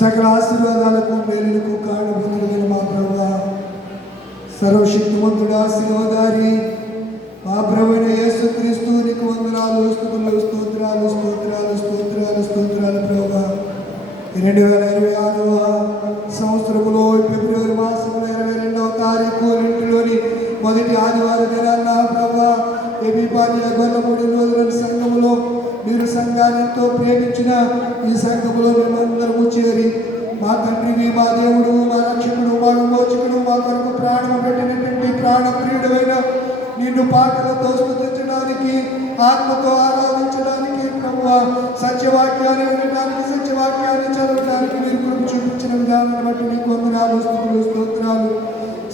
సకల ఆశీర్వాదాలకు మేలులకు కారణభూతుడైన మా ప్రభువా, సర్వశక్తిమంతుడా, శిలోదారి మా ప్రభువైన యేసుక్రీస్తు నీకు వందనాలు, స్తుతులు, స్తోత్రాలు స్తోత్రాలు స్తోత్రాలు స్తోత్రాలు ప్రభువా. 2026వ సంవత్సరములో ఫిబ్రవరి మాసంలో 22వ తారీఖు ఇంటిలోని మొదటి ఆదివారం దినాన్న ప్రభువా, ఎబిపానియా గొల్లమూడి రోజుల సంఘములో మీరు సంఘాన్ని ఎంతో ప్రేమించిన ఈ సంఘములో మేమందరము చేరి మా తండ్రివి, మా దేవుడు, మా రక్షకుడు, మా విమోచకుడు, మా కొరకు ప్రాణం పెట్టినటువంటి ప్రాణప్రియుడైన నిన్ను పాటలతో స్తుతించడానికి, ఆత్మతో ఆరాధించడానికి ప్రభువా, సత్యవాక్యాన్ని వినడానికి, సత్యవాక్యాన్ని చదవడానికి మీరు కృప చూపించిన విధానాన్ని బట్టి నీకు వందనాలు, స్తుతులు, స్తోత్రాలు.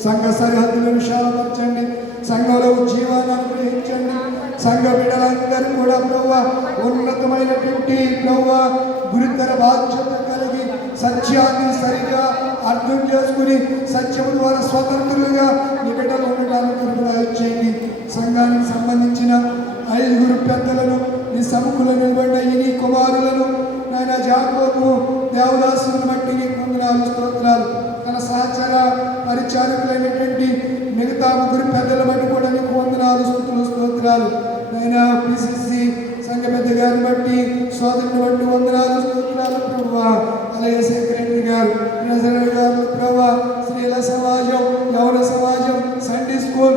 సంఘ సరిహద్దులను విశాలపరచండి, సంఘంలో జీవాన్ని అనుగ్రహించండి. సంఘ బిడ్డలందరూ కూడా ప్రభువా ఉన్నతమైనటువంటి ప్రభువా గురుతర బాధ్యత కలిగి సత్యాన్ని సరిగా అర్థం చేసుకుని సత్యము ద్వారా స్వతంత్రులుగా మీ బిడ్డలు ఉండడానికి కృపచేయండి. సంఘానికి సంబంధించిన 5 పెద్దలను నీ సముఖంలో నిలబడిన ఈ నీ కుమారులను నాయన యాకోబు దేవదాసులను బట్టి నీకు వందనాలు, స్తోత్రాలు. తన సహచర పరిచారకులైనటువంటి మిగతా 3 పెద్దల బట్టి కూడా నీకు వందనాలు, స్తుతులు, స్తోత్రాలు. నాయన పిసిసి సంఘ పెద్ద గారిని బట్టి, సోదరుని బట్టి వందనాలు, స్తోత్రాలు ప్రభువా. అలాగే సెక్రటరీ గారు, ట్రెజరర్ గారు ప్రభువా, స్త్రీల సమాజం, యవన సమాజం, సండే స్కూల్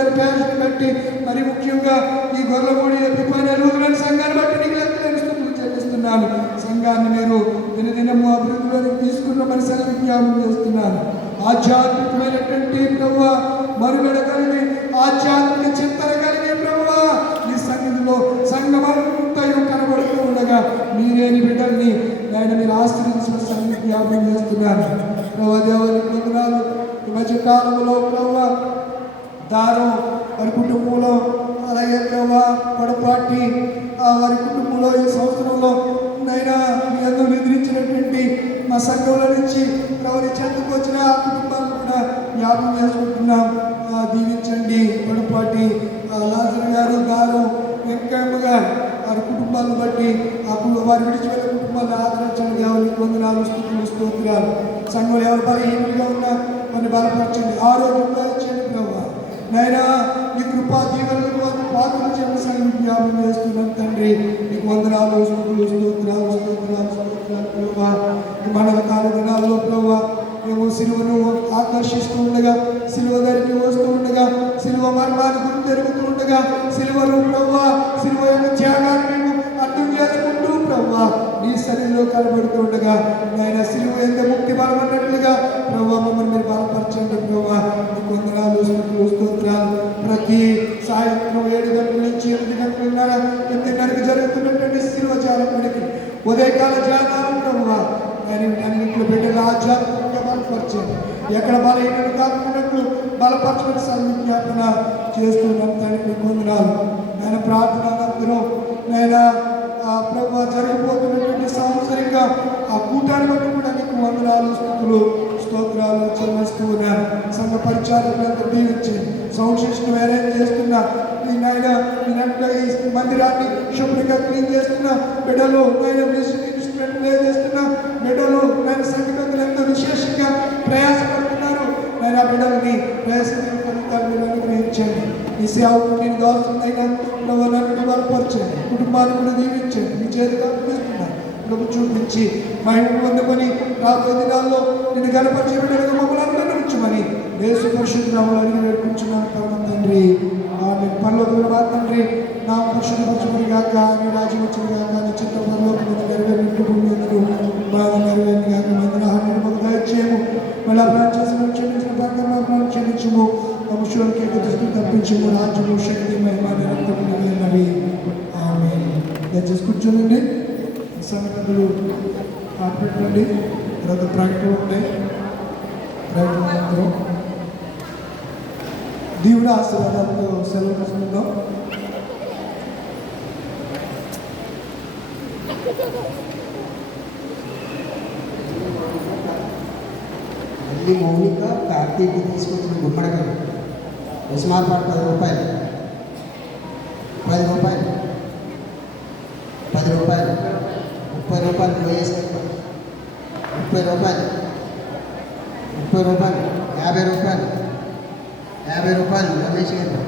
చేయాలని ప్యాషన్ బట్టి, మరి ముఖ్యంగా ఈ గొర్రెలమూడి ఎపిఫానీ లూథరన్ సంఘాన్ని బట్టి నీకు లెక్కలేని స్తుతులు చెల్లిస్తున్నాను. సంఘాన్ని మీరు దినదినము అభివృద్ధిలోకి తీసుకున్నామని సెలవు జ్ఞాపకం చేస్తున్నాను. ఆధ్యాత్మికమైనటువంటి ప్రభువా మరుగడ కలిగి, ఆధ్యాత్మిక చింతన కలిగి ప్రభువా ఈ సంఘంలో సంఘమంతయు కనబడుతూ ఉండగా మీరేని బిడ్డల్ని ఆయన మీరు ఆశ్రయించిన సంఘం జ్ఞాపకం చేస్తున్నాను. ప్రభు దేవునికి వందనాలు. ఈ మధ్య కాలంలో ప్రభు దారం వారి కుటుంబంలో, అలాగే ప్రభు పొడపాటి వారి కుటుంబంలో ఈ సంవత్సరంలో నైనా మీ అందరూ నిద్రించినటువంటి మా సంఘంలో నుంచి ప్రవరి చెందుకు వచ్చిన ఆ కుటుంబాలను కూడా జ్ఞాపకం చేసుకుంటున్నాం. దీవించండి. పొడపాటి లాజర్ గారు, గారు వెంకయ్య గారు వారి కుటుంబాలను బట్టి వారి విడిచిపోయిన కుటుంబాలను ఆదరించండి. దేవునికి వందనాలు, స్తుతులు, స్తోత్రాలు. సంఘంలో ఎవరు బలహీనులుగా ఉన్నా వారిని బలపరచండి, ఆరోగ్యంగా ఇచ్చండి ప్రభు. నైనా ఈ కృపా దీవెనలకు పాత్రలు చేయడం సంఘం జ్ఞాపకం చేస్తున్నాం తండ్రి. నీకు వందనాలు, స్తుతులు, స్తోత్రాలు, స్తోత్రాలు, స్తోత్రాలు ప్రభు. ఈ మండల దినాల్లో ప్రభు మేము సిలువను ఆకర్షిస్తూ ఉండగా, సిలువ ధరికి వస్తూ ఉండగా, సిలువ మర్మాన్ని గుర్తు జరుగుతూ ఉండగా, సిలువను ప్రభు, సిలువ యొక్క త్యాగాన్ని మేము అర్థం చేసుకుంటూ ప్రభు నీ శరీరంలో కనబడుతూ ఉండగా ఆయన సిలువ ఎంత ముక్తి బలం అన్నట్లుగా ప్రభు మమ్మల్ని మీరు బలపరచండి ప్రభు. నీకు వందనాలు, స్తుతులు, స్తోత్రాలు. ప్రతి సాయంత్రం 7 గంటల నుంచి 8:30కి జరుగుతున్నటువంటి సిలువ ధ్యానానికి ఉదయకాల ధ్యానాలు ప్రభు అన్నింటిలో బిడ్డల ఆధ్యాత్మికంగా బలపరచండి. ఎక్కడ బలహీనలు కాకున్నట్లు బలపరచమని సంజ్ఞాపన చేస్తున్నాం తండ్రి. మీకు వందనాలు. ఆయన ప్రార్థన అనంతరం నేను ప్రభు జరిగిపోతున్నటువంటి సంవత్సరంగా ఆ కూటాన్ని బట్టి కూడా నీకు వందనాలు, స్తుతులు, స్తోత్రాలు చెల్లిస్తూ ఉన్నాను. సంఘ పరిచారకులంతా దీవించండి. సౌండ్ సిస్టమ్ అరేంజ్ చేస్తున్న ఈ మందిరాన్ని శుభ్రంగా క్లీన్ చేస్తున్న బిడ్డలు, మ్యూజిక్ ఇన్స్ట్రుమెంట్ ప్లే చేస్తున్న బిడ్డలు, సంగీతంలో ఎంతో విశేషంగా ప్రయాసపడుతున్నారు. నేను ఆ బిడ్డలని ప్రయాసపడతాను అనుగ్రహించండి. ఈ సేవకు నేను దోస్తుందైనా ప్రభు నన్ను బలపరచండి. కుటుంబాన్ని కూడా దీవించండి. మీ చేతిగా అనిపిస్తున్నాను ప్రభు చూపించి మహిమ పొందుకొని రాబోయే దినాల్లో నేను గణపరిచే బిడ్డలుగా మమ్మల్ని అందరినీ ఉంచమని యేసు పరిశుద్ధ నామములో అడిగి వేడుకుంటున్నాను పరమ తండ్రి. ఆమేన్. పరలోకమున మా తండ్రి నా పరిశుద్ధపరచబడి గాక, నీ రాజ్యం వచ్చును గాక, నీ చిత్తం పరలోకమున నెరవేరినట్టు భూమి యందు బాగా నెరవేరును గాక. మందిర ఆహారాన్ని మాకు దయచేయము. మళ్ళీ అపరాధం చేసిన క్షమించిన ప్రకారం అపరాధం క్షమించుము. వంశంకి దృష్టి తప్పించుము. రాజ్యము, శక్తి, మహిమ నిరంతరమున్నవి. ఆమేన్. దయచేసి కూర్చోనండి. సంగతులు పెట్టండి. తర్వాత ప్రకటనలు ఉంటాయి. ప్రకటన దేవుడి ఆశీర్వాదాలతో సెలవు తీసుకుందాం. మళ్ళీ మౌనిక కార్తీక్ తీసుకొచ్చిన గుమ్మడికాయలు ఉస్మాన్పాట్ 10 రూపాయలు, 10 రూపాయలు, 10 రూపాయలు, 30 రూపాయలు, 30 రూపాయలు, 30 రూపాయలు, 50 రూపాయలు, 50 రూపాయలు రమేష్ గారు.